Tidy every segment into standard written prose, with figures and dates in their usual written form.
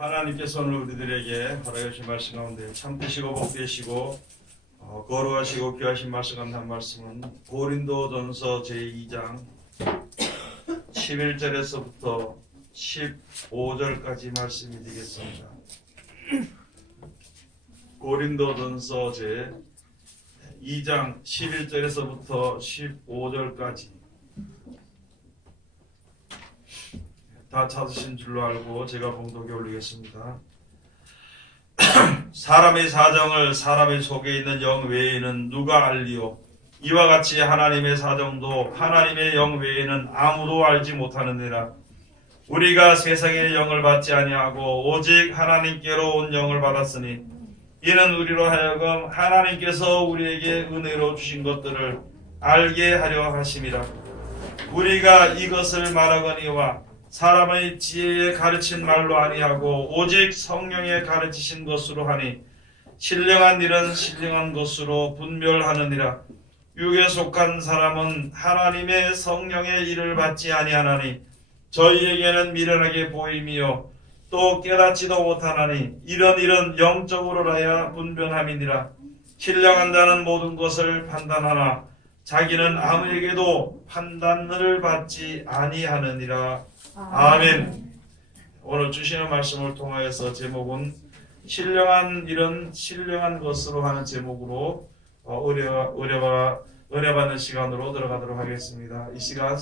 하나님께서 오늘 우리들에게 허락해 주신 말씀 가운데 참되시고 복되시고 거룩하시고 귀하신 말씀 가운데 한 말씀은 고린도전서 제2장 11절에서부터 15절까지 말씀이 되겠습니다. 고린도전서 제2장 11절에서부터 15절까지 다 찾으신 줄로 알고 제가 봉독에 올리겠습니다. 사람의 사정을 사람의 속에 있는 영 외에는 누가 알리요? 이와 같이 하나님의 사정도 하나님의 영 외에는 아무도 알지 못하느니라. 우리가 세상의 영을 받지 아니하고 오직 하나님께로 온 영을 받았으니 이는 우리로 하여금 하나님께서 우리에게 은혜로 주신 것들을 알게 하려 하심이라. 우리가 이것을 말하거니와 사람의 지혜에 가르친 말로 아니하고 오직 성령에 가르치신 것으로 하니 신령한 일은 신령한 것으로 분별하느니라. 육에 속한 사람은 하나님의 성령의 일을 받지 아니하나니 저희에게는 미련하게 보임이요 또 깨닫지도 못하나니 이런 일은 영적으로라야 분별함이니라. 신령한 자는 모든 것을 판단하나 자기는 아무에게도 판단을 받지 아니하느니라. 아멘. 오늘 주시는 말씀을 통하여서 제목은 신령한 일은 신령한 것으로 하는 제목으로 은혜 받는 시간으로 들어가도록 하겠습니다. 이 시간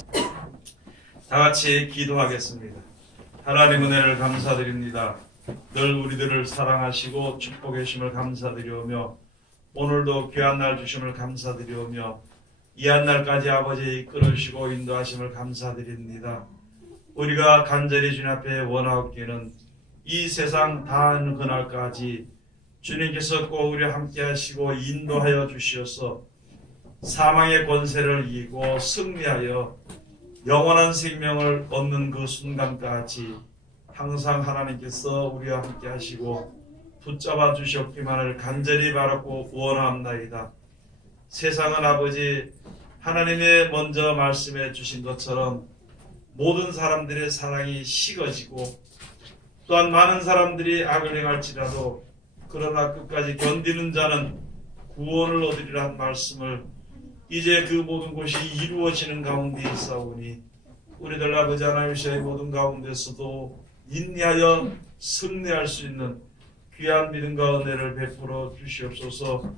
다 같이 기도하겠습니다. 하나님 은혜를 감사드립니다. 늘 우리들을 사랑하시고 축복해 주심을 감사드리오며 오늘도 귀한 날 주심을 감사드리오며 이한 날까지 아버지 이끌어 주시고 인도하심을 감사드립니다. 우리가 간절히 주님 앞에 원하옵기는 이 세상 다한 그날까지 주님께서 꼭 우리와 함께 하시고 인도하여 주시어서 사망의 권세를 이기고 승리하여 영원한 생명을 얻는 그 순간까지 항상 하나님께서 우리와 함께 하시고 붙잡아 주시옵기만을 간절히 바라고 원하옵나이다. 세상은 아버지 하나님의 먼저 말씀해 주신 것처럼 모든 사람들의 사랑이 식어지고 또한 많은 사람들이 악을 행할지라도 그러나 끝까지 견디는 자는 구원을 얻으리라 한 말씀을 이제 그 모든 것이 이루어지는 가운데 있사오니 우리들 아버지 하나님의 모든 가운데서도 인내하여 승리할 수 있는 귀한 믿음과 은혜를 베풀어 주시옵소서.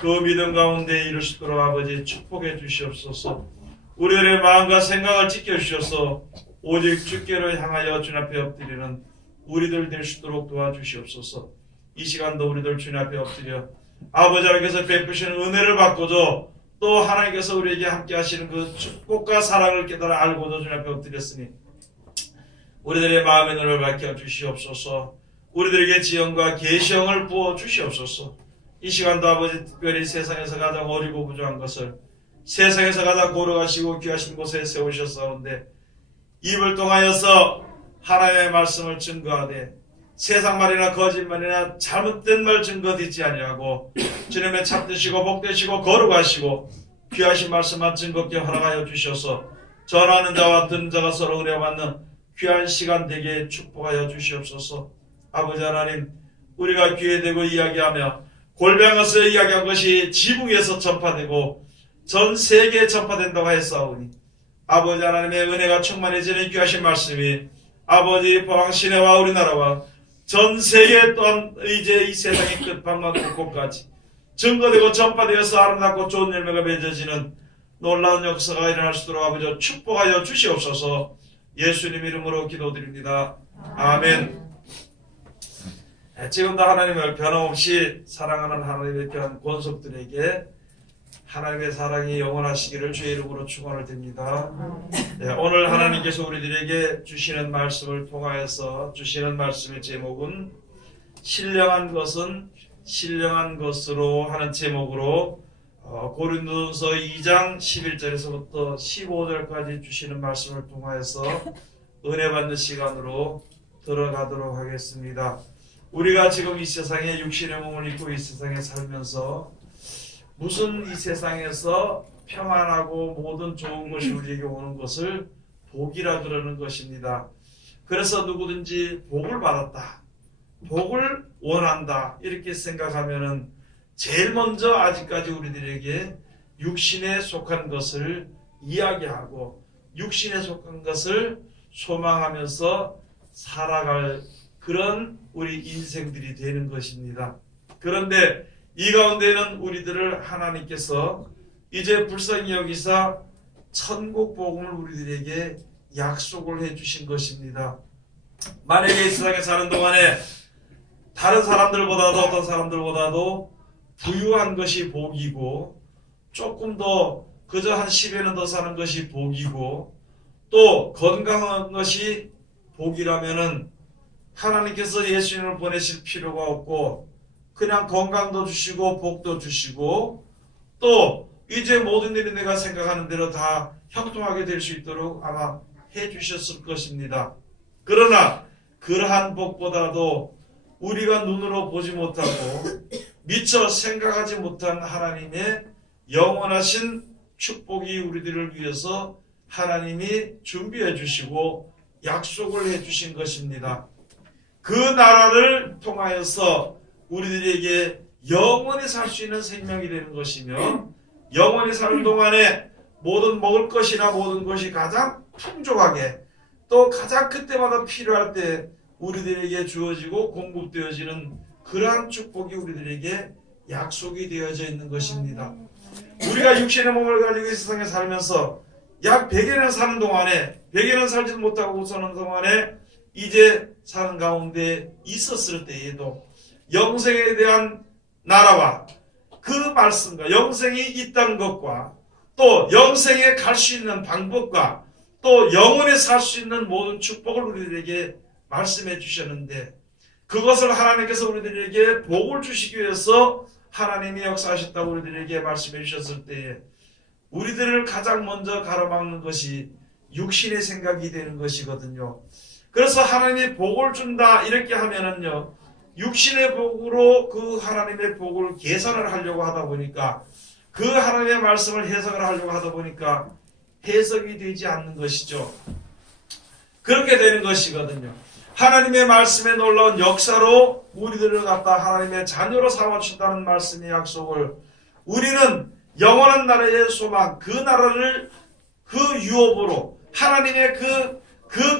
그 믿음 가운데 이룰 수 있도록 아버지 축복해 주시옵소서. 우리들의 마음과 생각을 지켜주셔서 오직 주께로 향하여 주님 앞에 엎드리는 우리들 될 수 있도록 도와주시옵소서. 이 시간도 우리들 주님 앞에 엎드려 아버지 하나님께서 베푸시는 은혜를 받고도 또 하나님께서 우리에게 함께 하시는 그 축복과 사랑을 깨달아 알고도 주님 앞에 엎드렸으니 우리들의 마음의 눈을 밝혀 주시옵소서. 우리들에게 지혜와 계시형을 부어 주시옵소서. 이 시간도 아버지 특별히 세상에서 가장 어리고 부족한 것을 세상에서 가장 고려하시고 귀하신 곳에 세우셨사온데 입을 통하여서 하나님의 말씀을 증거하되 세상 말이나 거짓말이나 잘못된 말 증거 듣지 아니하고 주님의 참되시고 복되시고 거룩하시고 귀하신 말씀만 증거케 허락하여 주셔서 전하는 자와 듣는 자가 서로 은혜 받는 귀한 시간 되게 축복하여 주시옵소서. 아버지 하나님 우리가 귀에 대고 이야기하며 골방한 것을 이야기한 것이 지붕에서 전파되고 전 세계에 전파된다고 했사오니 아버지 하나님의 은혜가 충만해지는 귀하신 말씀이 아버지 포항시내와 우리나라와 전 세계 또한 이제 이 세상의 끝방만 곳곳까지 증거되고 전파되어서 아름답고 좋은 열매가 맺어지는 놀라운 역사가 일어날 수 있도록 아버지 축복하여 주시옵소서. 예수님 이름으로 기도드립니다. 아멘. 지금도 하나님을 변함없이 사랑하는 하나님의 귀한 권속들에게 하나님의 사랑이 영원하시기를 주의 이름으로 축원을 드립니다. 네, 오늘 하나님께서 우리들에게 주시는 말씀을 통하여서 주시는 말씀의 제목은 신령한 것은 신령한 것으로 하는 제목으로 고린도전서 2장 11절에서부터 15절까지 주시는 말씀을 통하여서 은혜 받는 시간으로 들어가도록 하겠습니다. 우리가 지금 이 세상에 육신의 몸을 입고 이 세상에 살면서 무슨 이 세상에서 평안하고 모든 좋은 것이 우리에게 오는 것을 복이라 그러는 것입니다. 그래서 누구든지 복을 받았다. 복을 원한다 이렇게 생각하면은 제일 먼저 아직까지 우리들에게 육신에 속한 것을 이야기하고 육신에 속한 것을 소망하면서 살아갈 그런 우리 인생들이 되는 것입니다. 그런데 이 가운데는 우리들을 하나님께서 이제 불쌍히 여기사 천국 복음을 우리들에게 약속을 해주신 것입니다. 만약에 이 세상에 사는 동안에 다른 사람들보다도 어떤 사람들보다도 부유한 것이 복이고 조금 더 그저 한 10여년 더 사는 것이 복이고 또 건강한 것이 복이라면은 하나님께서 예수님을 보내실 필요가 없고 그냥 건강도 주시고 복도 주시고 또 이제 모든 일이 내가 생각하는 대로 다 형통하게 될 수 있도록 아마 해주셨을 것입니다. 그러나 그러한 복보다도 우리가 눈으로 보지 못하고 미처 생각하지 못한 하나님의 영원하신 축복이 우리들을 위해서 하나님이 준비해 주시고 약속을 해 주신 것입니다. 그 나라를 통하여서 우리들에게 영원히 살 수 있는 생명이 되는 것이며 영원히 사는 동안에 모든 먹을 것이나 모든 것이 가장 풍족하게 또 가장 그때마다 필요할 때 우리들에게 주어지고 공급되어지는 그러한 축복이 우리들에게 약속이 되어져 있는 것입니다. 우리가 육신의 몸을 가지고 이 세상에 살면서 약 100여 년 사는 동안에 100여 년 살지도 못하고 사는 동안에 이제 사는 가운데 있었을 때에도 영생에 대한 나라와 그 말씀과 영생이 있다는 것과 또 영생에 갈 수 있는 방법과 또 영원히 살 수 있는 모든 축복을 우리들에게 말씀해 주셨는데 그것을 하나님께서 우리들에게 복을 주시기 위해서 하나님이 역사하셨다고 우리들에게 말씀해 주셨을 때에 우리들을 가장 먼저 가로막는 것이 육신의 생각이 되는 것이거든요. 그래서 하나님이 복을 준다 이렇게 하면은요 육신의 복으로 그 하나님의 복을 계산을 하려고 하다 보니까 그 하나님의 말씀을 해석을 하려고 하다 보니까 해석이 되지 않는 것이죠. 그렇게 되는 것이거든요. 하나님의 말씀에 놀라운 역사로 우리들을 갖다 하나님의 자녀로 삼아주신다는 말씀의 약속을 우리는 영원한 나라의 소망 그 나라를 그 유업으로 하나님의 그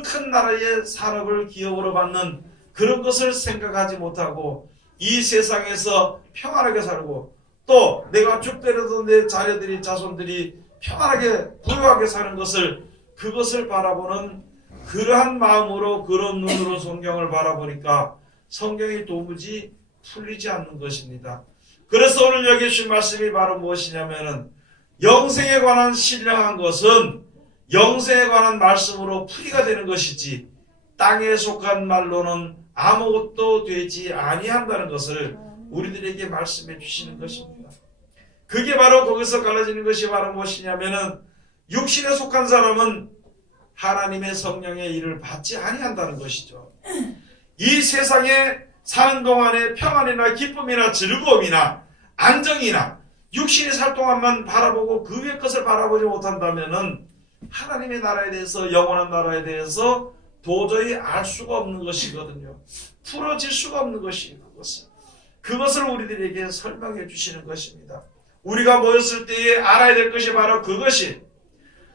큰 나라의 산업을 기업으로 받는 그런 것을 생각하지 못하고 이 세상에서 평안하게 살고 또 내가 죽더라도 내 자녀들이 자손들이 평안하게 부유하게 사는 것을 그것을 바라보는 그러한 마음으로 그런 눈으로 성경을 바라보니까 성경이 도무지 풀리지 않는 것입니다. 그래서 오늘 여기 주신 말씀이 바로 무엇이냐면은 영생에 관한 신령한 것은 영생에 관한 말씀으로 풀이가 되는 것이지 땅에 속한 말로는 아무것도 되지 아니한다는 것을 우리들에게 말씀해 주시는 것입니다. 그게 바로 거기서 갈라지는 것이 바로 무엇이냐면은 육신에 속한 사람은 하나님의 성령의 일을 받지 아니한다는 것이죠. 이 세상에 사는 동안에 평안이나 기쁨이나 즐거움이나 안정이나 육신이 살 동안만 바라보고 그 위의 것을 바라보지 못한다면은 하나님의 나라에 대해서 영원한 나라에 대해서 도저히 알 수가 없는 것이거든요. 풀어질 수가 없는 것이 그것을 우리들에게 설명해 주시는 것입니다. 우리가 모였을 때에 알아야 될 것이 바로 그것이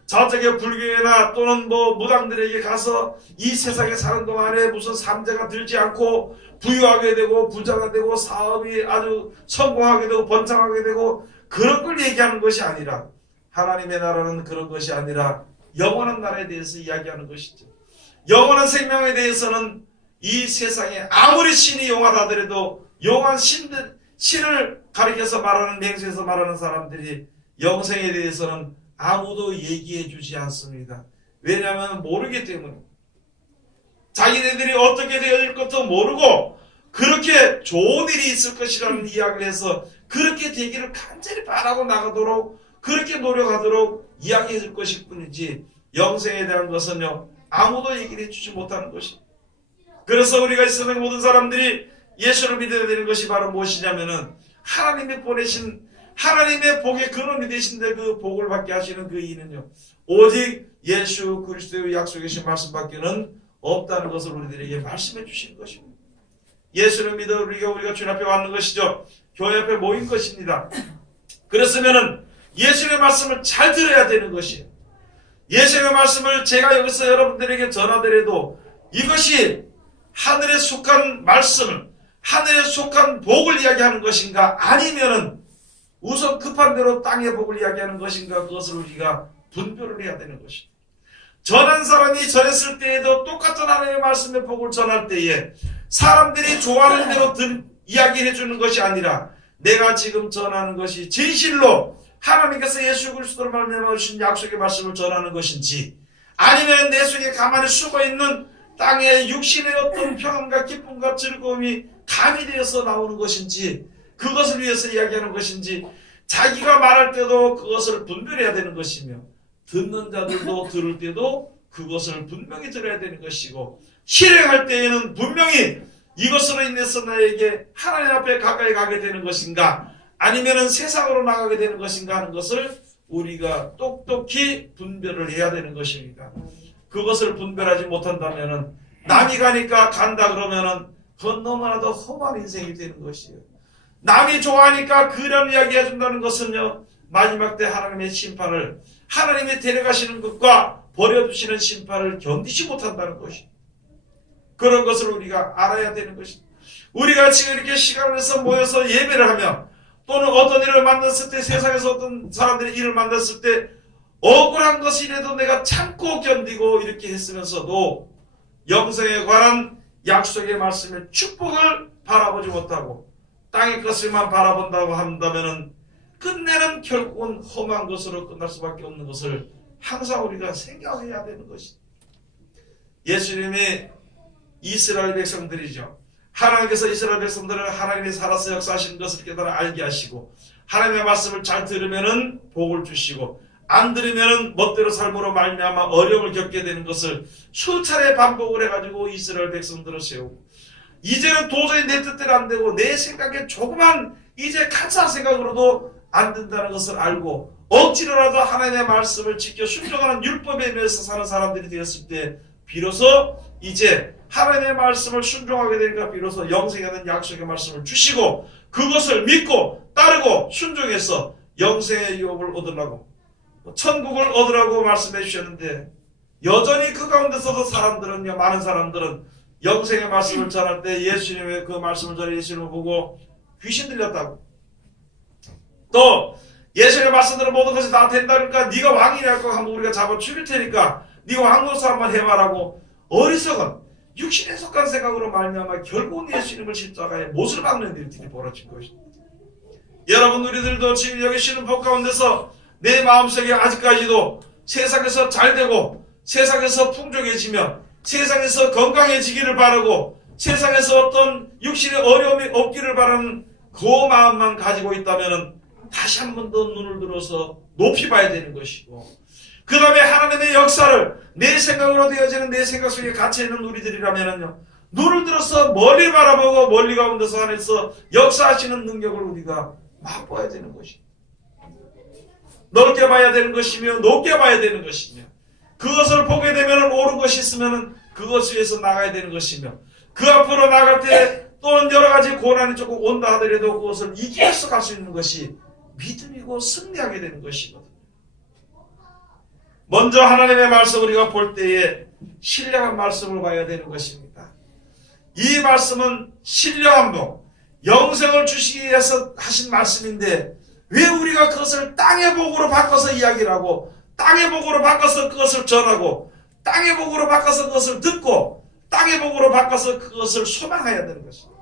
저쪽에 불교회나 또는 무당들에게 가서 이 세상에 사는 동안에 무슨 삼재가 들지 않고 부유하게 되고 부자가 되고 사업이 아주 성공하게 되고 번창하게 되고 그런 걸 얘기하는 것이 아니라 하나님의 나라는 그런 것이 아니라 영원한 나라에 대해서 이야기하는 것이죠. 영원한 생명에 대해서는 이 세상에 아무리 신이 용하다 하더라도 용한 신을 가리켜서 말하는 맹세해서 말하는 사람들이 영생에 대해서는 아무도 얘기해 주지 않습니다. 왜냐하면 모르기 때문에 자기네들이 어떻게 되어질 것도 모르고 그렇게 좋은 일이 있을 것이라는 이야기를 해서 그렇게 되기를 간절히 바라고 나가도록 그렇게 노력하도록 이야기해 줄 것일 뿐이지 영생에 대한 것은요 아무도 얘기를 해주지 못하는 것입니다. 그래서 우리가 이 세상의 모든 사람들이 예수를 믿어야 되는 것이 바로 무엇이냐면은 하나님이 보내신 하나님의 복의 근원이 되신데 그 복을 받게 하시는 그 이는요 오직 예수 그리스도의 약속이신 말씀밖에는 없다는 것을 우리들에게 말씀해 주시는 것입니다. 예수를 믿어 우리가 주님 앞에 왔는 것이죠. 교회 앞에 모인 것입니다. 그랬으면은 예수의 말씀을 잘 들어야 되는 것이에요. 예수의 말씀을 제가 여기서 여러분들에게 전하더라도 이것이 하늘에 속한 말씀을, 하늘에 속한 복을 이야기하는 것인가, 아니면은 우선 급한 대로 땅의 복을 이야기하는 것인가, 그것을 우리가 분별을 해야 되는 것입니다. 전한 사람이 전했을 때에도 똑같은 하나님의 말씀의 복을 전할 때에 사람들이 좋아하는 대로 이야기해 주는 것이 아니라 내가 지금 전하는 것이 진실로 하나님께서 예수 그리스도로 말미암아 주신 약속의 말씀을 전하는 것인지, 아니면 내 속에 가만히 숨어있는 땅의 육신의 어떤 평안과 기쁨과 즐거움이 가미되어서 나오는 것인지, 그것을 위해서 이야기하는 것인지, 자기가 말할 때도 그것을 분별해야 되는 것이며 듣는 자들도 들을 때도 그것을 분명히 들어야 되는 것이고, 실행할 때에는 분명히 이것으로 인해서 나에게 하나님 앞에 가까이 가게 되는 것인가, 아니면은 세상으로 나가게 되는 것인가 하는 것을 우리가 똑똑히 분별을 해야 되는 것입니다. 그것을 분별하지 못한다면은 남이 가니까 간다 그러면은 그건 너무나도 험한 인생이 되는 것이에요. 남이 좋아하니까 그런 이야기 해준다는 것은요, 마지막 때 하나님의 심판을, 하나님이 데려가시는 것과 버려두시는 심판을 견디지 못한다는 것이에요. 그런 것을 우리가 알아야 되는 것입니다. 우리가 지금 이렇게 시간을 내서 모여서 예배를 하며, 또는 어떤 일을 만났을 때, 세상에서 어떤 사람들이 일을 만났을 때 억울한 것이라도 내가 참고 견디고 이렇게 했으면서도 영생에 관한 약속의 말씀의 축복을 바라보지 못하고 땅의 것을만 바라본다고 한다면 끝내는 결국은 험한 것으로 끝날 수밖에 없는 것을 항상 우리가 생각해야 되는 것입니다. 예수님이 이스라엘 백성들이죠. 하나님께서 이스라엘 백성들을 하나님이 살아서 역사하시는 것을 깨달아 알게 하시고, 하나님의 말씀을 잘 들으면은 복을 주시고, 안 들으면은 멋대로 삶으로 말미암아 어려움을 겪게 되는 것을 수차례 반복을 해가지고 이스라엘 백성들을 세우고, 이제는 도저히 내 뜻대로 안 되고 내 생각에 조그만 이제 간사한 생각으로도 안 된다는 것을 알고 억지로라도 하나님의 말씀을 지켜 순종하는 율법에 매여서 사는 사람들이 되었을 때 비로소 이제 하나님의 말씀을 순종하게 되니까 비로소 영생하는 약속의 말씀을 주시고, 그것을 믿고 따르고 순종해서 영생의 유업을 얻으라고, 천국을 얻으라고 말씀해 주셨는데, 여전히 그 가운데서도 사람들은요, 많은 사람들은 영생의 말씀을 전할 때 예수님의 그 말씀을 전해 예수님을 보고 귀신 들렸다고, 또 예수님의 말씀대로 모든 것이 다 된다니까 네가 왕이라고 하면 우리가 잡아 죽일 테니까 네가 왕노릇 한번 해봐라고 어리석은 육신에 속한 생각으로 말미암아 결국은 예수님을 십자가에 못을 박는 일들이 벌어진 것입니다. 여러분, 우리들도 지금 여기 쉬는 법 가운데서 내 마음속에 아직까지도 세상에서 잘되고 세상에서 풍족해지며 세상에서 건강해지기를 바라고 세상에서 어떤 육신의 어려움이 없기를 바라는 그 마음만 가지고 있다면 다시 한 번 더 눈을 들어서 높이 봐야 되는 것이고, 그 다음에 하나님의 역사를 내 생각으로 되어지는 내 생각 속에 갇혀있는 우리들이라면요, 눈을 들어서 멀리 바라보고 멀리 가운데서 안에서 역사하시는 능력을 우리가 맛보아야 되는 것입니다. 넓게 봐야 되는 것이며 높게 봐야 되는 것이며, 그것을 보게 되면 옳은 것이 있으면 그것 위해서 나가야 되는 것이며, 그 앞으로 나갈 때 또는 여러 가지 고난이 조금 온다 하더라도 그것을 이기면서 갈 수 있는 것이 믿음이고 승리하게 되는 것이거든요. 먼저 하나님의 말씀 우리가 볼 때에 신령한 말씀을 봐야 되는 것입니다. 이 말씀은 신령한 복, 영생을 주시기 위해서 하신 말씀인데 왜 우리가 그것을 땅의 복으로 바꿔서 이야기를 하고 땅의 복으로 바꿔서 그것을 전하고 땅의 복으로 바꿔서 그것을 듣고 땅의 복으로 바꿔서 그것을 소망해야 되는 것입니다.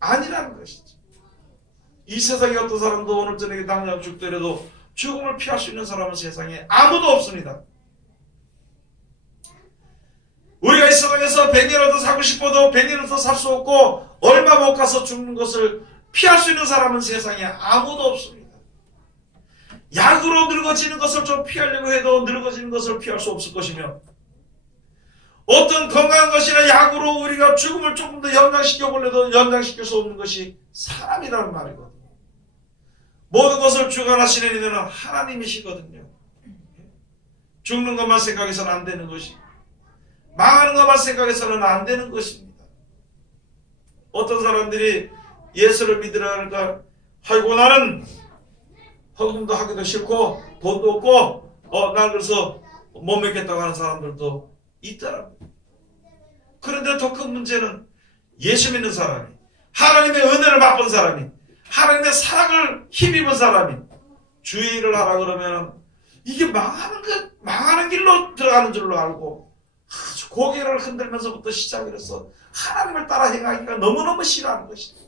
아니라는 것이죠. 이 세상에 어떤 사람도 오늘 저녁에 당장 죽더라도 죽음을 피할 수 있는 사람은 세상에 아무도 없습니다. 우리가 이 세상에서 100년을 더 살고 싶어도 100년을 더 살 수 없고 얼마 못 가서 죽는 것을 피할 수 있는 사람은 세상에 아무도 없습니다. 약으로 늙어지는 것을 좀 피하려고 해도 늙어지는 것을 피할 수 없을 것이며, 어떤 건강한 것이나 약으로 우리가 죽음을 조금 더 연장시켜 보려도 연장시킬 수 없는 것이 사람이라는 말이거든요. 모든 것을 주관하시는 이는 하나님이시거든요. 죽는 것만 생각해서는 안 되는 것이, 망하는 것만 생각해서는 안 되는 것입니다. 어떤 사람들이 예수를 믿으라니까 아이고 나는 헌금도 하기도 싫고 돈도 없고 난 그래서 못 믿겠다고 하는 사람들도 있더라고요. 그런데 더 큰 문제는 예수 믿는 사람이, 하나님의 은혜를 맛본 사람이, 하나님의 사랑을 힘입은 사람이 주의 일을 하라 그러면 이게 망하는 길로 들어가는 줄로 알고 아주 고개를 흔들면서부터 시작을 해서 하나님을 따라 행하기가 너무너무 싫어하는 것이다.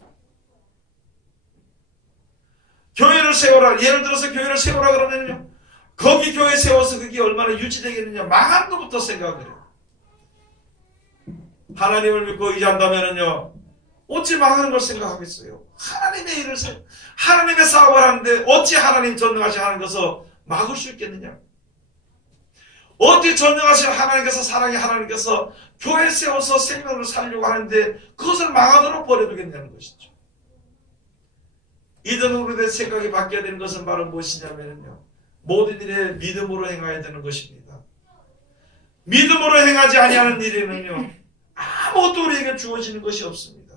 교회를 세워라. 예를 들어서 교회를 세워라 그러면요, 거기 교회 세워서 그게 얼마나 유지되겠느냐, 망한 것부터 생각을 해요. 하나님을 믿고 의지한다면요, 어찌 망하는 걸 생각하겠어요? 하나님의 일을 하나님의 사업을 하는데 어찌 하나님 전능하신 하나님께서 막을 수 있겠느냐? 어찌 전능하신 하나님께서, 사랑의 하나님께서 교회 세워서 생명을 살려고 하는데 그것을 망하도록 버려두겠냐는 것이죠. 이든 우리의 생각이 바뀌어야 되는 것은 바로 무엇이냐면요, 모든 일에 믿음으로 행해야 되는 것입니다. 믿음으로 행하지 아니하는 일에는요, 아무것도 우리에게 주어지는 것이 없습니다.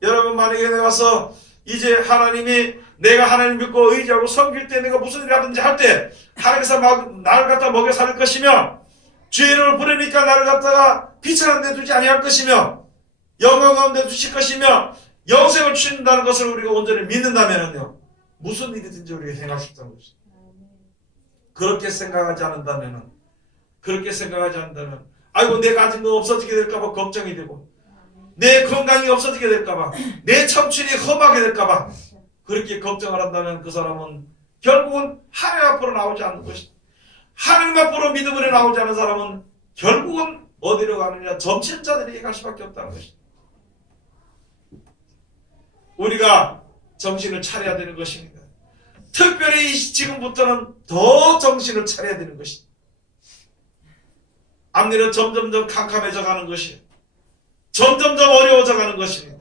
여러분, 만약에 내가서 이제 하나님이 내가 하나님 믿고 의지하고 섬길 때 내가 무슨 일이라든지 할 때 하나님께서 나를 갖다 먹여 살 것이며 죄를 부르니까 나를 갖다가 비천한 데 두지 아니할 것이며 영광 가운데 두실 것이며 영생을 주신다는 것을 우리가 온전히 믿는다면요, 무슨 일이든지 우리가 행할 수 있다는 것입니다. 그렇게 생각하지 않는다면 아이고 내 가진 거 없어지게 될까봐 걱정이 되고 내 건강이 없어지게 될까봐 내 청춘이 험하게 될까봐 그렇게 걱정을 한다면 그 사람은 결국은 하나님 앞으로 나오지 않는 것이다. 하나님 앞으로 믿음으로 나오지 않는 사람은 결국은 어디로 가느냐, 점천자들에게 갈 수밖에 없다는 것이다. 우리가 정신을 차려야 되는 것입니다. 특별히 지금부터는 더 정신을 차려야 되는 것입니다. 앞일은 점점점 캄캄해져 가는 것이에요. 점점점 어려워져 가는 것입니다.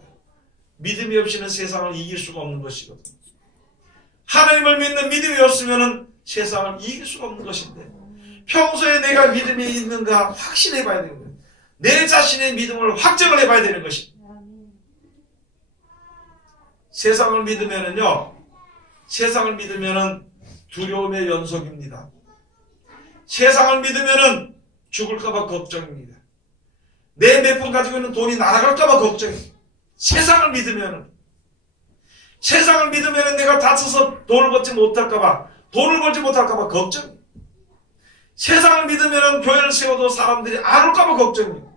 믿음이 없이는 세상을 이길 수가 없는 것이거든요. 하나님을 믿는 믿음이 없으면 세상을 이길 수가 없는 것인데, 평소에 내가 믿음이 있는가 확신해 봐야 되는 거예요. 내 자신의 믿음을 확정을 해봐야 되는 것입니다. 세상을 믿으면은 두려움의 연속입니다. 세상을 믿으면은 죽을까봐 걱정입니다. 내 몇 푼 가지고 있는 돈이 날아갈까봐 걱정입니다. 세상을 믿으면은 내가 다쳐서 돈을 벌지 못할까봐 걱정입니다. 세상을 믿으면은 교회를 세워도 사람들이 안 올까봐 걱정입니다.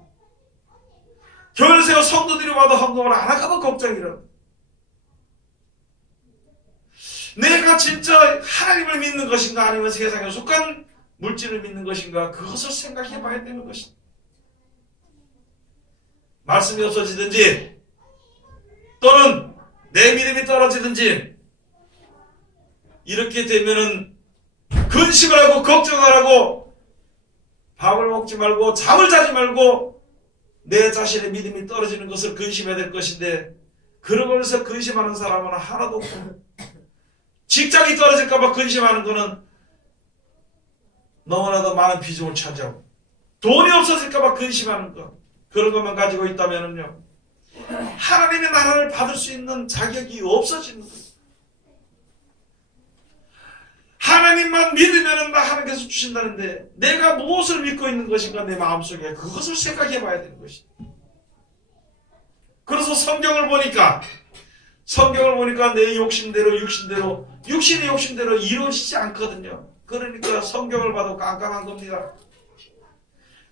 교회를 세워 성도들이 와도 헌금을 안 할까봐 걱정이라. 내가 진짜 하나님을 믿는 것인가 아니면 세상에 속한 물질을 믿는 것인가, 그것을 생각해 봐야 되는 것입니다. 말씀이 없어지든지 또는 내 믿음이 떨어지든지 이렇게 되면은 근심을 하고 걱정을 하고 밥을 먹지 말고 잠을 자지 말고 내 자신의 믿음이 떨어지는 것을 근심해야 될 것인데, 그런 것에서 근심하는 사람은 하나도 없고, 직장이 떨어질까봐 근심하는 것은 너무나도 많은 비중을 차지하고, 돈이 없어질까봐 근심하는 것, 그런 것만 가지고 있다면요, 하나님의 나라를 받을 수 있는 자격이 없어지는 거예요. 하나님만 믿으면 하나님께서 주신다는데 내가 무엇을 믿고 있는 것인가, 내 마음속에 그것을 생각해 봐야 되는 것이다. 그래서 성경을 보니까 내 욕심대로 육신의 욕심대로 이루어지지 않거든요. 그러니까 성경을 봐도 깜깜한 겁니다.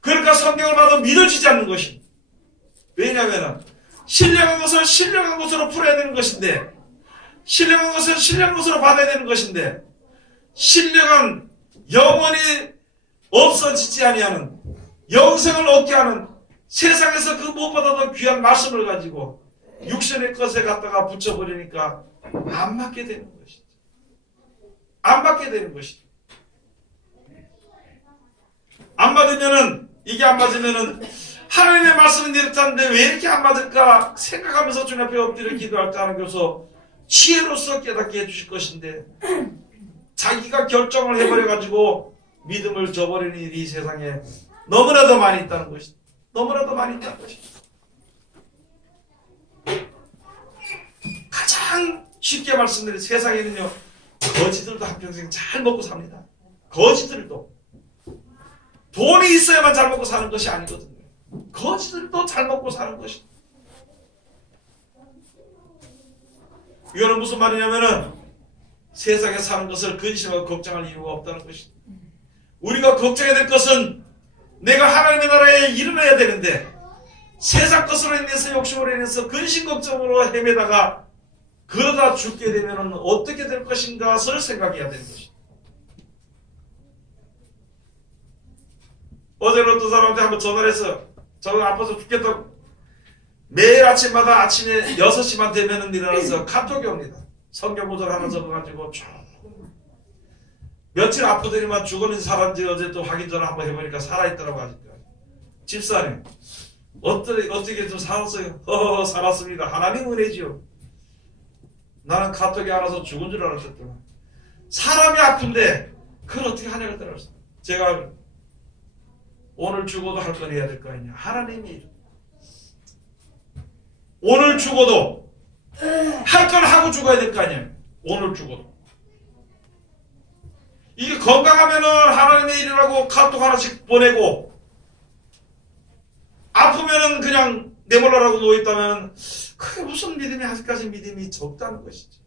그러니까 성경을 봐도 믿어지지 않는 것입니다. 왜냐하면 신령한 것을 신령한 것으로 풀어야 되는 것인데, 신령한 것을 신령한 것으로 받아야 되는 것인데, 신령한 영원히 없어지지 아니하는 영생을 얻게 하는 세상에서 그 무엇보다도 귀한 말씀을 가지고 육신의 것에 갖다가 붙여버리니까 안 맞게 되는 것이죠. 안 맞게 되는 것이죠. 이게 안 맞으면은 하나님의 말씀은 이렇다는데 왜 이렇게 안 맞을까 생각하면서 주님 앞에 엎드려 기도할 때 하나님께서 지혜로서 깨닫게 해주실 것인데, 자기가 결정을 해버려가지고 믿음을 저버리는 일이 이 세상에 너무나도 많이 있다는 것이다. 너무나도 많이 있다는 것이다. 쉽게 말씀드리면 세상에는요, 거지들도 한평생 잘 먹고 삽니다. 거지들도. 돈이 있어야만 잘 먹고 사는 것이 아니거든요. 거지들도 잘 먹고 사는 것이. 이거는 무슨 말이냐면은 세상에 사는 것을 근심하고 걱정할 이유가 없다는 것입니다. 우리가 걱정해야 될 것은 내가 하나님의 나라에 이르러야 되는데 세상 것으로 인해서 욕심으로 인해서 근심 걱정으로 헤매다가 그러다 죽게 되면 어떻게 될 것인가를 생각해야 되는 것입니다. 어제는 어떤 사람한테 한번 전화를 해서 저는 아파서 죽겠다고 매일 아침마다 아침에 6시만 되면 일어나서 카톡이 옵니다. 성경 구절 하나 적어가지고 쭉 며칠 아프더니만 죽었는지 살았는지 어제 또 확인 전화 한번 해보니까 살아있더라고 하니까 집사님 어떻게 좀 살았어요? 살았습니다. 하나님 은혜지요. 나는 카톡이 안 와서 죽은 줄 알았었더만 사람이 아픈데 그걸 어떻게 하냐고 들었어. 제가 오늘 죽어도 할 건 해야 될 거 아니냐. 하나님이 오늘 죽어도 할 건 하고 죽어야 될 거 아니에요. 오늘 죽어도. 이게 건강하면은 하나님의 일이라고 카톡 하나씩 보내고 아프면은 그냥 내몰라라고 누워있다면 그게 무슨 믿음이 아직까지 믿음이 적다는 것이지.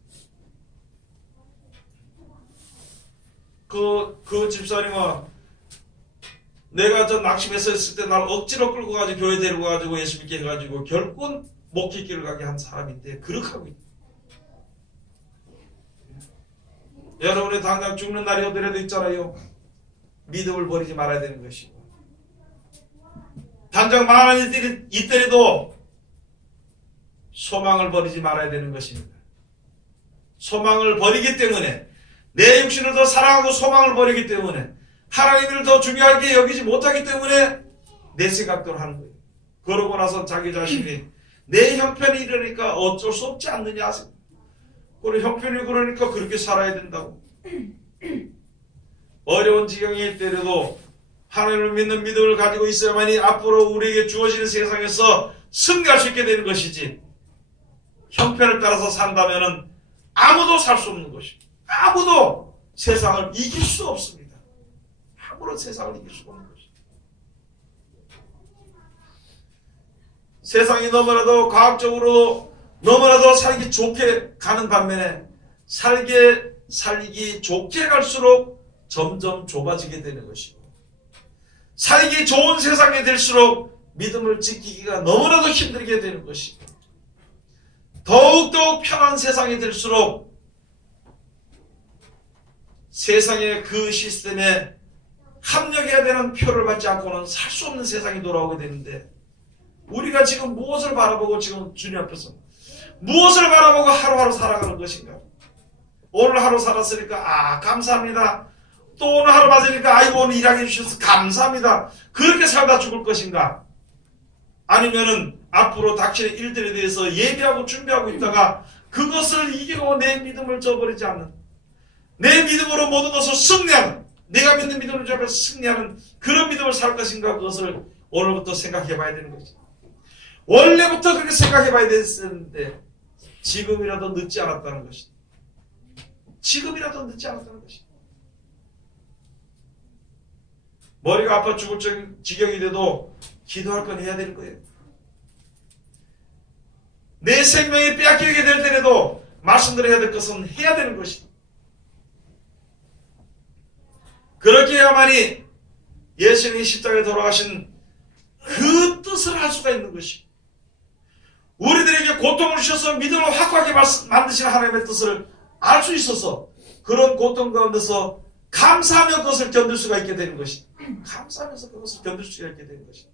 그 집사님은 내가 저 낙심했을 때 날 억지로 끌고 가지고 교회 데리고 가지고 예수 믿게 해가지고 결국 목회길을 가게 한 사람인데 그렇게 하고 있다. 여러분의 당장 죽는 날이 오더라도 있잖아요. 믿음을 버리지 말아야 되는 것이고 당장 망하는 일이 있더라도 소망을 버리지 말아야 되는 것입니다. 소망을 버리기 때문에 내 육신을 더 사랑하고 소망을 버리기 때문에 하나님을 더 중요하게 여기지 못하기 때문에 내 생각대로 하는 거예요. 그러고 나서 자기 자신이 내 형편이 이러니까 어쩔 수 없지 않느냐. 그리고 형편이 그러니까 그렇게 살아야 된다고. 어려운 지경일 때라도 하나님을 믿는 믿음을 가지고 있어야만이 앞으로 우리에게 주어지는 세상에서 승리할 수 있게 되는 것이지 형편을 따라서 산다면 아무도 살 수 없는 것입니다. 아무도 세상을 이길 수 없습니다. 아무런 세상을 이길 수 없는 것입니다. 세상이 너무나도 과학적으로 너무나도 살기 좋게 가는 반면에 살기 좋게 갈수록 점점 좁아지게 되는 것이고 살기 좋은 세상이 될수록 믿음을 지키기가 너무나도 힘들게 되는 것이고 더욱더욱 편한 세상이 될수록 세상의 그 시스템에 합력해야 되는 표를 받지 않고는 살 수 없는 세상이 돌아오게 되는데 우리가 지금 무엇을 바라보고 지금 주님 앞에서 무엇을 바라보고 하루하루 살아가는 것인가? 오늘 하루 살았으니까 감사합니다. 또 오늘 하루 맞으니까 아이고 오늘 일하게 해주셔서 감사합니다. 그렇게 살다 죽을 것인가? 아니면은 앞으로 닥칠 일들에 대해서 예비하고 준비하고 있다가 그것을 이기고 내 믿음을 저버리지 않는 내 믿음으로 모든 것을 승리하는 내가 믿는 믿음을 잡아서 승리하는 그런 믿음을 살 것인가? 그것을 오늘부터 생각해 봐야 되는 거지. 원래부터 그렇게 생각해 봐야 됐었는데 지금이라도 늦지 않았다는 것이다. 지금이라도 늦지 않았다는 것이다. 머리가 아파 죽을 지경이 돼도 기도할 건 해야 되는 거예요. 내 생명이 빼앗기게 될 때라도 말씀드려야 될 것은 해야 되는 것이다. 그렇게 해야만이 예수님이 십자가에 돌아가신 그 뜻을 할 수가 있는 것이 우리들에게 고통을 주셔서 믿음을 확고하게 만드시는 하나님의 뜻을 알 수 있어서 그런 고통 가운데서 감사하며 그것을 견딜 수가 있게 되는 것이 감사하면서 그것을 견딜 수가 있게 되는 것이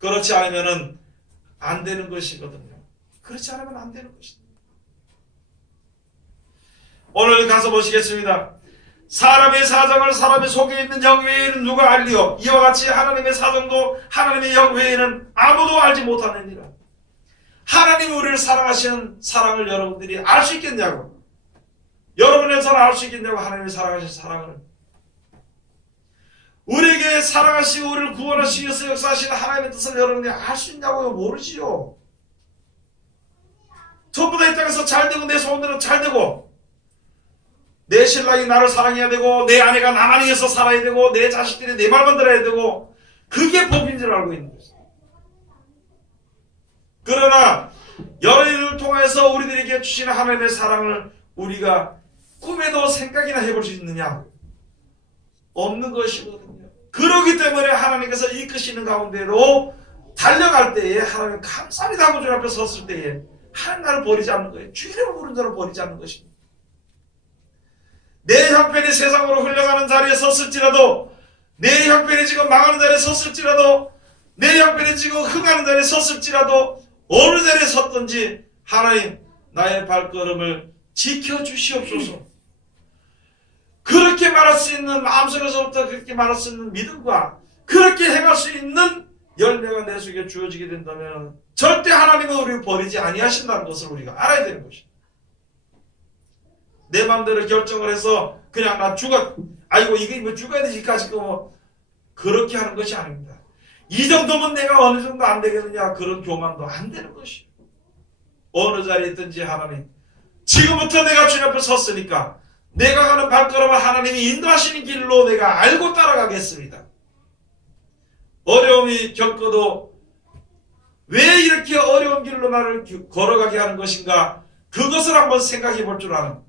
그렇지 않으면 안 되는 것이거든요. 그렇지 않으면 안 되는 것이다. 오늘 가서 보시겠습니다. 사람의 사정을 사람의 속에 있는 영 외에는 누가 알리요? 이와 같이 하나님의 사정도 하나님의 영 외에는 아무도 알지 못하느니라. 하나님이 우리를 사랑하시는 사랑을 여러분들이 알 수 있겠냐고. 여러분의 저를 알 수 있겠냐고. 하나님이 사랑하시는 사랑을. 우리에게 사랑하시고 우리를 구원하시기 위해서 역사하시는 하나님의 뜻을 여러분들이 알 수 있냐고요? 모르지요. 전부 다 이 땅에서 잘되고 내 소원대로 잘되고 내 신랑이 나를 사랑해야 되고 내 아내가 나만 위해서 살아야 되고 내 자식들이 내 말만 들어야 되고 그게 복인 줄 알고 있는 거죠. 그러나 연인을 통해서 우리들에게 주시는 하나님의 사랑을 우리가 꿈에도 생각이나 해볼 수 있느냐? 없는 것이거든요. 그렇기 때문에 하나님께서 이끄시는 가운데로 달려갈 때에 하나님 감사합니다 하고 주 앞에 섰을 때에 하나님 나를 버리지 않는 거예요. 주 이름을 부른 자를 버리지 않는 것입니다. 내 형편이 세상으로 흘러가는 자리에 섰을지라도 내 형편이 지금 망하는 자리에 섰을지라도 내 형편이 지금 흥하는 자리에 섰을지라도 어느 자리에 섰든지 하나님 나의 발걸음을 지켜주시옵소서. 그렇게 말할 수 있는 마음속에서부터 그렇게 말할 수 있는 믿음과 그렇게 행할 수 있는 열매가 내 속에 주어지게 된다면 절대 하나님은 우리를 버리지 아니하신다는 것을 우리가 알아야 되는 것입니다. 내 마음대로 결정을 해서 그냥 나 아이고 이게 뭐 죽어야 되지까지 뭐 그렇게 하는 것이 아닙니다. 이 정도면 내가 어느 정도 안 되겠느냐 그런 교만도 안 되는 것이에요. 어느 자리에 있든지 하나님 지금부터 내가 주님 앞에 섰으니까 내가 가는 발걸음을 하나님이 인도하시는 길로 내가 알고 따라가겠습니다. 어려움이 겪어도 왜 이렇게 어려운 길로 나를 걸어가게 하는 것인가 그것을 한번 생각해 볼 줄 아는.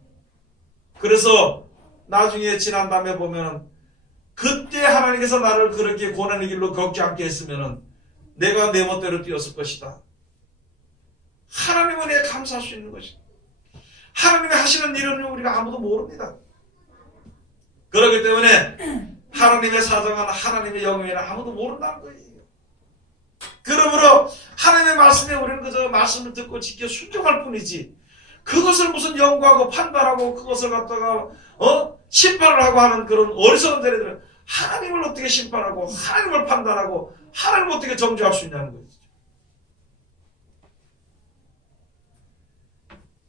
그래서 나중에 지난 다음에 보면 그때 하나님께서 나를 그렇게 고난의 길로 걷지 않게 했으면 내가 내 멋대로 뛰었을 것이다. 하나님은 내가 감사할 수 있는 것이다. 하나님이 하시는 일은 우리가 아무도 모릅니다. 그렇기 때문에 하나님의 사정은 하나님의 영역에는 아무도 모른다는 거예요. 그러므로 하나님의 말씀에 우리는 그저 말씀을 듣고 지켜 순종할 뿐이지 그것을 무슨 연구하고 판단하고 그것을 갖다가 심판을 하고 하는 그런 어리석은 자리들은 하나님을 어떻게 심판하고 하나님을 판단하고 하나님을 어떻게 정죄할 수 있냐는 거죠.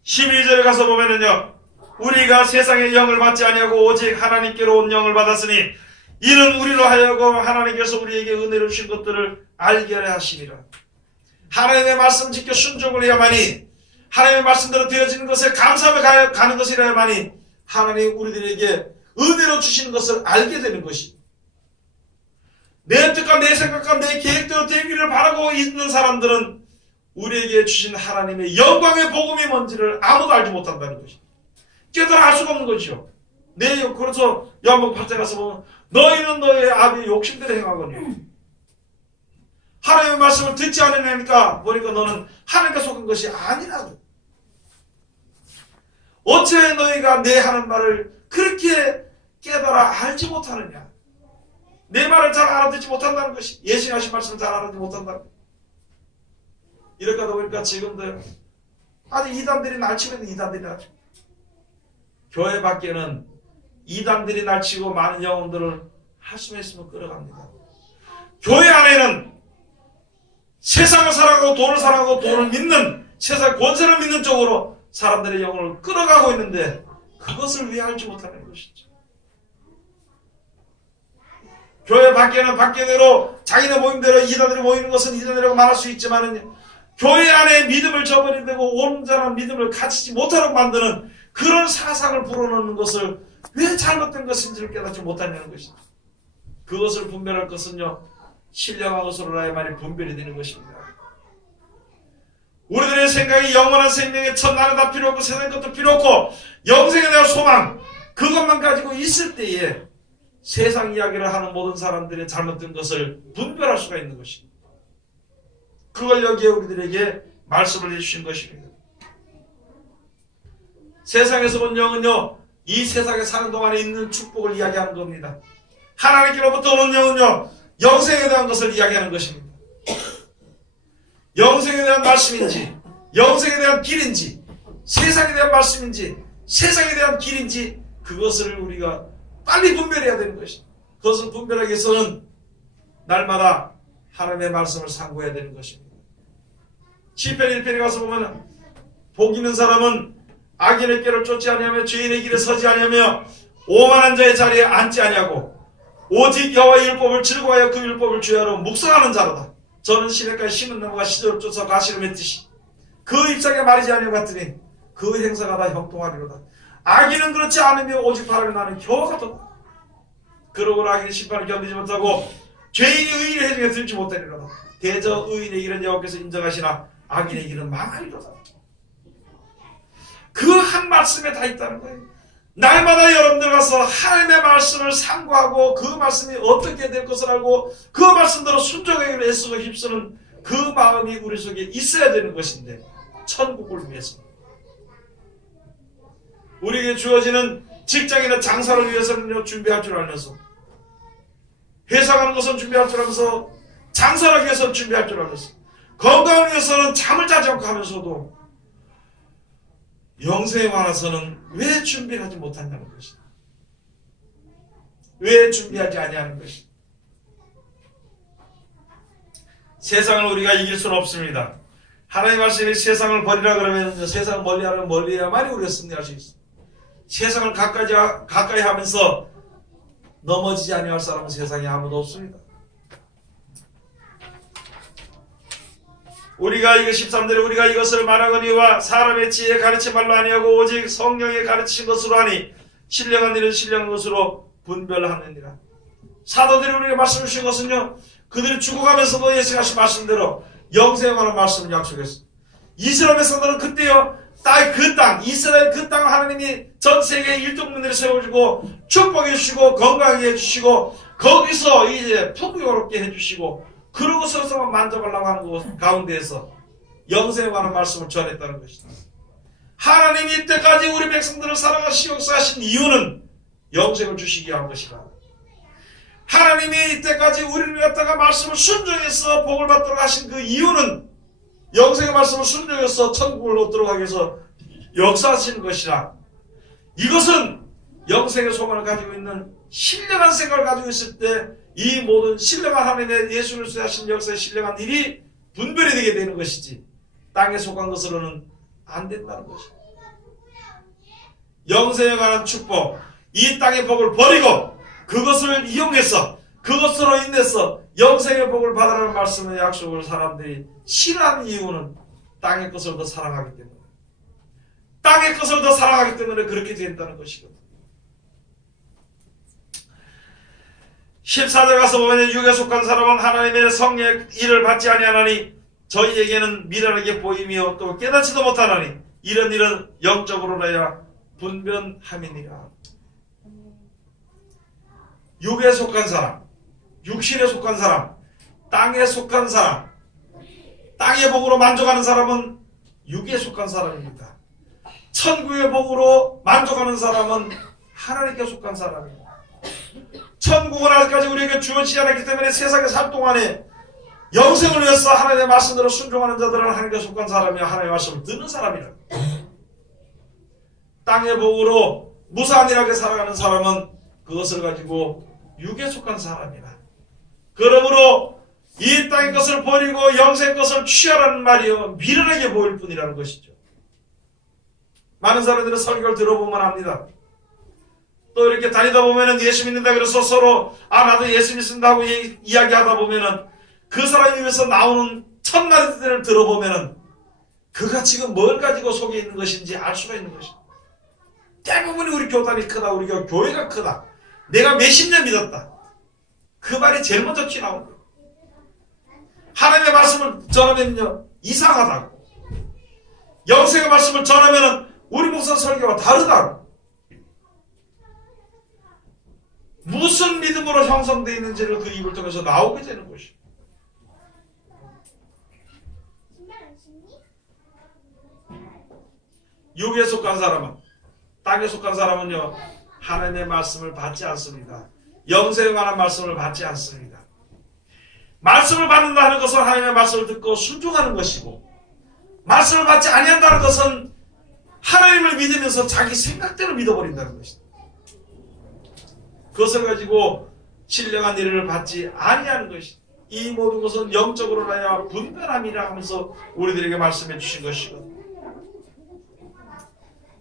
12절에 가서 보면은요, 우리가 세상의 영을 받지 아니하고 오직 하나님께로 온 영을 받았으니 이는 우리로 하여금 하나님께서 우리에게 은혜를 주신 것들을 알게 하려 하심이라. 하나님의 말씀 지켜 순종을 해야만이 하나님의 말씀대로 되어지는 것에 감사하며 가는 것이라야만이 하나님 우리들에게 은혜로 주시는 것을 알게 되는 것이. 내 뜻과 내 생각과 내 계획대로 되기를 바라고 있는 사람들은 우리에게 주신 하나님의 영광의 복음이 뭔지를 아무도 알지 못한다는 것입니다. 깨달아 알 수가 없는 것이죠. 그래서 요한복음 8장 가서 보면 너희는 너희의 아비의 욕심대로 행하거니와 하나님의 말씀을 듣지 않으니까 보니까 너는 하나님과 속은 것이 아니라고. 어째 너희가 내 하는 말을 그렇게 깨달아 알지 못하느냐. 내 말을 잘 알아듣지 못한다는 것이 예수하신 말씀을 잘 알아듣지 못한다는 것이. 이렇게 하다 보니까 지금도 아주 이단들이 날치고 있는 이단들이 날치고 교회 밖에는 이단들이 날치고 많은 영혼들을 할 수만 있으면 끌어갑니다. 교회 안에는 세상을 사랑하고 돈을 사랑하고 돈을 믿는 세상 권세를 믿는 쪽으로 사람들의 영혼을 끌어가고 있는데 그것을 왜 알지 못하는 것이죠. 교회 밖에는 밖에대로 자기네 모임대로 이단들이 모이는 것은 이단이라고 말할 수 있지만 교회 안에 믿음을 저버리고 온전한 믿음을 갖추지 못하도록 만드는 그런 사상을 불어넣는 것을 왜 잘못된 것인지를 깨닫지 못하는 것이죠. 그것을 분별할 것은요, 신령한 것으로 나야만이 분별이 되는 것입니다. 우리들의 생각이 영원한 생명의 첫날은 다 필요 없고 세상의 것도 필요 없고 영생에 대한 소망 그것만 가지고 있을 때에 세상 이야기를 하는 모든 사람들의 잘못된 것을 분별할 수가 있는 것입니다. 그걸 여기에 우리들에게 말씀을 해주신 것입니다. 세상에서 본 영은요, 이 세상에 사는 동안에 있는 축복을 이야기하는 겁니다. 하나님께로부터 오는 영은요, 영생에 대한 것을 이야기하는 것입니다. 영생에 대한 말씀인지, 영생에 대한 길인지, 세상에 대한 말씀인지, 세상에 대한 길인지, 그것을 우리가 빨리 분별해야 되는 것입니다. 그것을 분별하기 위해서는 날마다 하나님의 말씀을 상고해야 되는 것입니다. 시편 1편에 가서 보면 복 있는 사람은 악인의 길을 쫓지 아니하며 죄인의 길에 서지 아니하며 오만한 자의 자리에 앉지 아니하고 오직 여호와의 율법을 즐거워하여 그 율법을 주야로 묵상하는 자로다. 저는 시냇가에 심은 나무가 시절을 쫓아 가시를 맺듯이 그 입장에 말이지 아니오 같으니 그 행사가 다 형통하리로다. 악인은 그렇지 않으며 오직 바람이 나는 겨와 같도다. 그러고 악인이 심판을 견디지 못하고 죄인이 의인의 해중에 들지 못하리로다. 대저 의인의 길은 여호와께서 인정하시나 악인의 길은 망하리로다. 그 한 말씀에 다 있다는 거예요. 날마다 여러분들 가서 하나님의 말씀을 상고하고 그 말씀이 어떻게 될 것을 알고 그 말씀대로 순종하기로 애쓰고 힘쓰는 그 마음이 우리 속에 있어야 되는 것인데, 천국을 위해서 우리에게 주어지는 직장이나 장사를 위해서는요 준비할 줄 알면서, 회사 가는 것은 준비할 줄 알면서, 장사를 하기 위해서는 준비할 줄 알면서, 건강을 위해서는 잠을 자지 않고 하면서도 영생에 관해서는 왜 준비하지 못한다는 것이다. 왜 준비하지 아니하는 것이다. 세상을 우리가 이길 수는 없습니다. 하나님 말씀이 세상을 버리라 그러면 세상을 멀리하면 멀리해야만이 우리가 승리할 수 있습니다. 세상을 가까이 하면서 넘어지지 아니할 사람은 세상에 아무도 없습니다. 우리가 이거 13절에 우리가 이것을 말하거니와 사람의 지혜에 가르치 말로 아니하고 오직 성령의 가르치신 것으로 하니 신령한 일은 신령한 것으로 분별하느니라. 사도들이 우리에게 말씀을 주신 것은요, 그들이 죽어가면서도 예수가 하신 말씀대로 영생에 관한 말씀을 약속했습니다. 이스라엘 사도는 그때요, 그 땅, 이스라엘 그 땅 하나님이 전 세계에 일동문들을 세워주고 축복해 주시고 건강하게 해주시고 거기서 이제 풍요롭게 해주시고 그러고 서서만 만족하려고 하는 것 가운데에서 영생에 관한 말씀을 전했다는 것이다. 하나님이 이때까지 우리 백성들을 사랑하시고 역사하신 이유는 영생을 주시기 위한 것이다. 하나님이 이때까지 우리를 갖다가 말씀을 순종해서 복을 받도록 하신 그 이유는 영생의 말씀을 순종해서 천국을 얻도록 하기 위해서 역사하시는 것이라. 이것은 영생의 소망을 가지고 있는 신령한 생각을 가지고 있을 때 이 모든 신령한 하나님의 예수를 수하신 역사의 신령한 일이 분별이 되게 되는 것이지, 땅에 속한 것으로는 안 된다는 것이다. 영생에 관한 축복, 이 땅의 복을 버리고 그것을 이용해서 그것으로 인해서 영생의 복을 받으라는 말씀의 약속을 사람들이 싫어하는 이유는 땅의 것을 더 사랑하기 때문에, 땅의 것을 더 사랑하기 때문에 그렇게 된다는 것이거든. 14절 가서 보면 육에 속한 사람은 하나님의 성의 일을 받지 아니하나니 저희에게는 미련하게 보이며 또 깨닫지도 못하나니 이런 일은 영적으로라야 분변함이니라. 육에 속한 사람, 육신에 속한 사람, 땅에 속한 사람, 땅의 복으로 만족하는 사람은 육에 속한 사람입니다. 천국의 복으로 만족하는 사람은 하나님께 속한 사람입니다. 천국은 아직까지 우리에게 주어지지 않았기 때문에 세상에 살 동안에 영생을 위해서 하나님의 말씀대로 순종하는 자들은 하나님께 속한 사람이야, 하나님의 말씀을 듣는 사람이라. 땅의 복으로 무산일하게 살아가는 사람은 그것을 가지고 육에 속한 사람이라. 그러므로 이 땅의 것을 버리고 영생의 것을 취하라는 말이요, 미련하게 보일 뿐이라는 것이죠. 많은 사람들은 설교를 들어보면 합니다. 또 이렇게 다니다 보면은 예수 믿는다 그래서 서로 나도 예수 믿습니다 하고 이야기하다 보면은 그 사람이 위해서 나오는 첫마디들을 들어보면은 그가 지금 뭘 가지고 속에 있는 것인지 알 수가 있는 것이죠. 대부분이 우리 교단이 크다, 우리 교회가 크다, 내가 몇십 년 믿었다, 그 말이 제일 먼저 튀어나오는 거예요. 하나님의 말씀을 전하면요 이상하다고, 영생의 말씀을 전하면은 우리 목사 설교와 다르다고, 무슨 믿음으로 형성되어 있는지를 그 입을 통해서 나오게 되는 것이죠. 육에 속한 사람은, 땅에 속한 사람은요 하나님의 말씀을 받지 않습니다. 영생에 관한 말씀을 받지 않습니다. 말씀을 받는다 하는 것은 하나님의 말씀을 듣고 순종하는 것이고, 말씀을 받지 아니한다는 것은 하나님을 믿으면서 자기 생각대로 믿어버린다는 것이다. 그것을 가지고 신령한 일을 받지 아니하는 것이다. 이 모든 것은 영적으로나야 분별함이라 하면서 우리들에게 말씀해 주신 것이거든.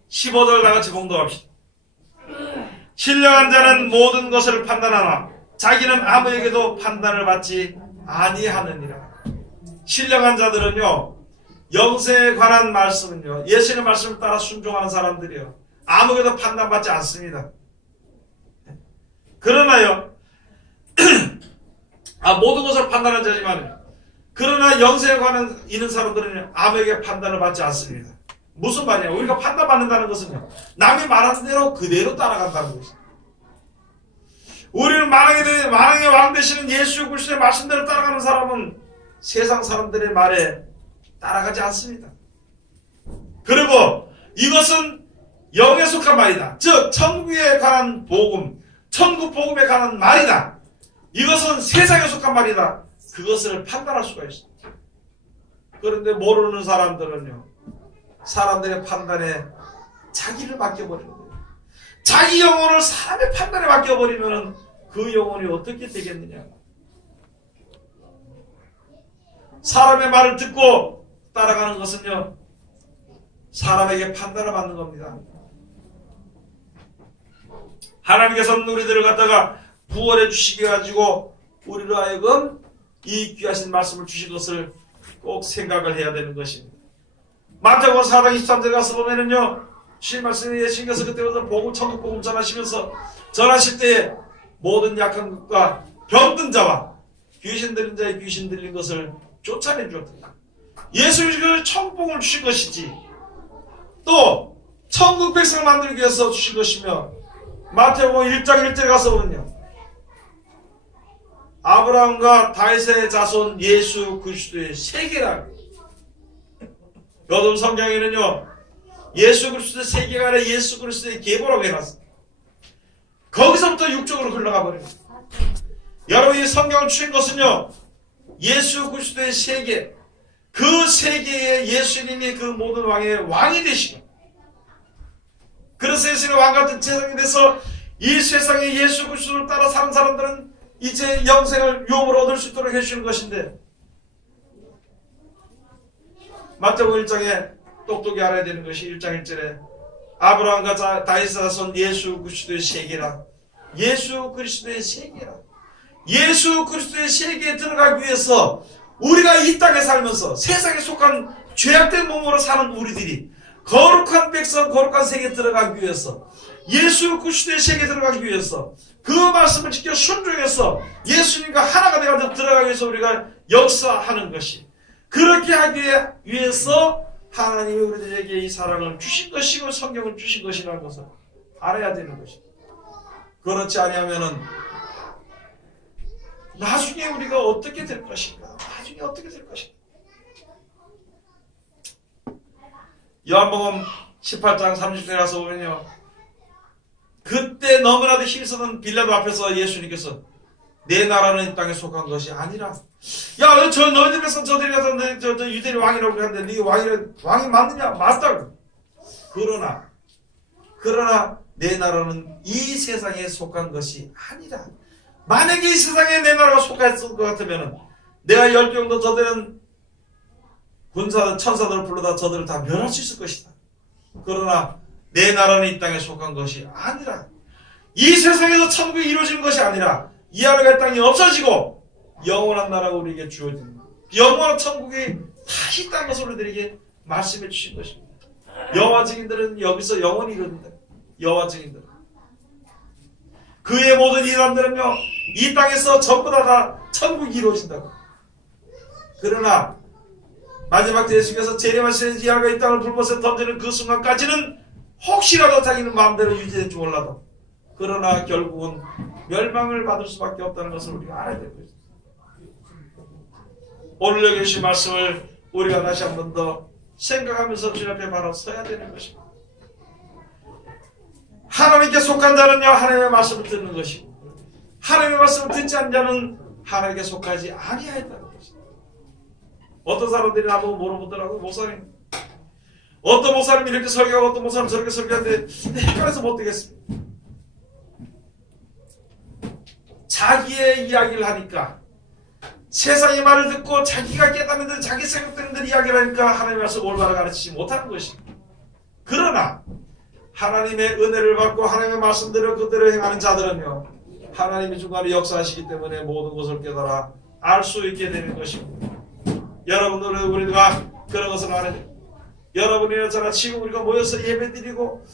15절 다같이 봉독합시다. 신령한 자는 모든 것을 판단하나 자기는 아무에게도 판단을 받지 아니하느니라. 신령한 자들은요 영생에 관한 말씀은요, 예수님의 말씀을 따라 순종하는 사람들이요, 아무것도 판단받지 않습니다. 그러나요, 모든 것을 판단은 되지만, 그러나 영생에 관한 있는 사람들은 아무에게 판단을 받지 않습니다. 무슨 말이냐? 우리가 판단받는다는 것은요, 남이 말하는 대로 그대로 따라간다는 것입니다. 우리는 만왕의 왕 되시는 예수 그리스도의 말씀대로 따라가는 사람은 세상 사람들의 말에 따라가지 않습니다. 그리고 이것은 영에 속한 말이다. 즉 천국에 관한 복음, 천국 복음에 관한 말이다. 이것은 세상에 속한 말이다. 그것을 판단할 수가 있습니다. 그런데 모르는 사람들은요, 사람들의 판단에 자기를 맡겨버리는 거예요. 자기 영혼을 사람의 판단에 맡겨버리면 그 영혼이 어떻게 되겠느냐. 사람의 말을 듣고 따라가는 것은요, 사람에게 판단을 받는 겁니다. 하나님께서는 우리들을 갖다가 구원해 주시게 가지고 우리로 하여금 이 귀하신 말씀을 주신 것을 꼭 생각을 해야 되는 것입니다. 마태복음 4장 23절에 가서 보면은요, 주신 말씀이 예수님께서 그때부터 복음, 천국 복음 전하실 때에 모든 약한 것과 병든 자와 귀신 들린 자의 귀신 들린 것을 쫓아내 주었다. 예수님께서 천국 복음을 주신 것이지, 또 천국 백성을 만들기 위해서 주신 것이며, 마태복음 1장 1절에 가서 보면요, 아브라함과 다윗의 자손 예수 그리스도의 세계라. 요즘 성경에는요, 예수 그리스도의 세계가 아니라 예수 그리스도의 계보라고 해놨습니다. 거기서부터 육적으로 흘러가 버립니다. 여러분이 성경을 주신 것은요, 예수 그리스도의 세계, 그 세계에 예수님이 그 모든 왕의 왕이 되시고, 그래서 예수님의 왕같은 세상이 돼서 이 세상에 예수 그리스도를 따라 사는 사람들은 이제 영생을 유업으로 얻을 수 있도록 해주시는 것인데, 마태복음 1장에 똑똑히 알아야 되는 것이 1장 1절에 아브라함과 다윗의 자손 예수 그리스도의 세계라. 예수 그리스도의 세계라. 예수 그리스도의 세계에 들어가기 위해서 우리가 이 땅에 살면서 세상에 속한 죄악된 몸으로 사는 우리들이 거룩한 백성, 거룩한 세계에 들어가기 위해서, 예수 그리스도의 세계에 들어가기 위해서, 그 말씀을 지켜 순종해서 예수님과 하나가 되어 들어가기 위해서 우리가 역사하는 것이, 그렇게 하기 위해서 하나님이 우리들에게 이 사랑을 주신 것이고 성경을 주신 것이라는 것을 알아야 되는 것입니다. 그렇지 아니하면은 나중에 우리가 어떻게 될 것인가? 나중에 어떻게 될 것인가? 요한복음 18장 30절에 가서 보면요, 그때 너무나도 힘쓰는 빌라도 앞에서 예수님께서 내 나라는 이 땅에 속한 것이 아니라, 야, 너희들 께서 저들이 가서 저 유대인 왕이라고 하는데 네 왕이 맞느냐? 맞다고. 그러나 내 나라는 이 세상에 속한 것이 아니라, 만약에 이 세상에 내 나라가 속했을 것 같으면 내가 10개 정도 저들은 군사들, 천사들을 불러다 저들을 다 멸할 수 있을 것이다. 그러나 내 나라는 이 땅에 속한 것이 아니라, 이 세상에서 천국이 이루어지는 것이 아니라 이 하늘의 땅이 없어지고 영원한 나라가 우리에게 주어집니다. 영원한 천국이 다시 있다는 것을 우리들에게 말씀해 주신 것입니다. 여호와 증인들은 여기서 영원히 이루어진다. 여호와 증인들은 그의 모든 이람들은요, 이 땅에서 전부 다 천국이 이루어진다고. 그러나 마지막 때 예수께서 재림하시는 이 하늘의 땅을 불못에 던지는 그 순간까지는 혹시라도 자기는 마음대로 유지될지 몰라도, 그러나 결국은 멸망을 받을 수밖에 없다는 것을 우리가 알아야 될 것입니다. 오늘 여기 주신 말씀을 우리가 다시 한 번 더 생각하면서 주님 앞에 바로 서야 되는 것입니다. 하나님께 속한 자는요, 하나님의 말씀을 듣는 것이고, 하나님의 말씀을 듣지 않는 자는 하나님께 속하지 아니하였다는 것입니다. 어떤 사람들이 나보고 물어보더라고요. 목사님, 어떤 목사님이 이렇게 설교하고 어떤 목사님 저렇게 설교하는데 헷갈려서 못 되겠습니다. 자기의 이야기를 하니까, 세상의 말을 듣고 자기가 깨닫는 대로 자기 생각되는 대로 이야기를 하니까 하나님의 말씀을 올바로 가르치지 못하는 것입니다. 그러나 하나님의 은혜를 받고 하나님의 말씀대로 그대로 행하는 자들은요, 하나님이 중간에 역사하시기 때문에 모든 것을 깨달아 알 수 있게 되는 것입니다. 여러분들은 우리가 그런 것을 알아야 됩니다. 여러분이나 저나 지금 우리가 모여서 예배드리고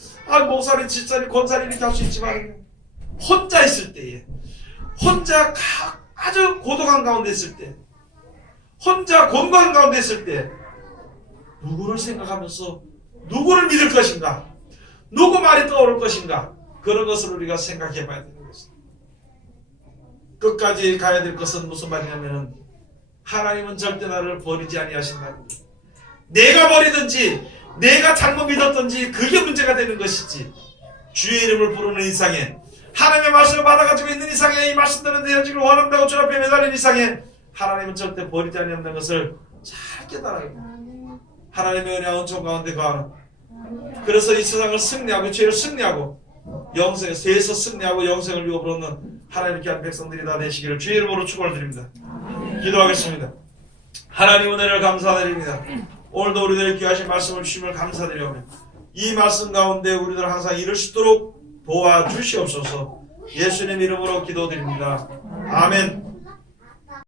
목사님, 집사님, 권사님 이렇게 할 수 있지만 혼자 있을 때에, 혼자 아주 고독한 가운데 있을 때, 혼자 곤고한 가운데 있을 때 누구를 생각하면서 누구를 믿을 것인가, 누구 말이 떠오를 것인가, 그런 것을 우리가 생각해 봐야 되는 것입니다. 끝까지 가야 될 것은 무슨 말이냐면 하나님은 절대 나를 버리지 아니하신다는 거예요. 내가 버리든지 내가 잘못 믿었든지 그게 문제가 되는 것이지, 주의 이름을 부르는 이상에, 하나님의 말씀을 받아가지고 있는 이상에, 이 말씀대로 내어지기를 원한다고 주 앞에 매달린 이상에 하나님은 절대 버리지 아니한다는 것을 잘 깨달아야 합니다. 하나님의 은혜와 은총 가운데 거하는, 그래서 이 세상을 승리하고 죄를 승리하고 영생, 죄에서 승리하고 영생을 이루어보는 하나님 귀한 백성들이 다 되시기를 주의 이름으로 축원을 드립니다. 기도하겠습니다. 하나님 은혜를 감사드립니다. 오늘도 우리들의 귀하신 말씀을 주심을 감사드리오며 이 말씀 가운데 우리들 항상 이룰 수 있도록 도와주시옵소서. 예수님 이름으로 기도드립니다. 아멘.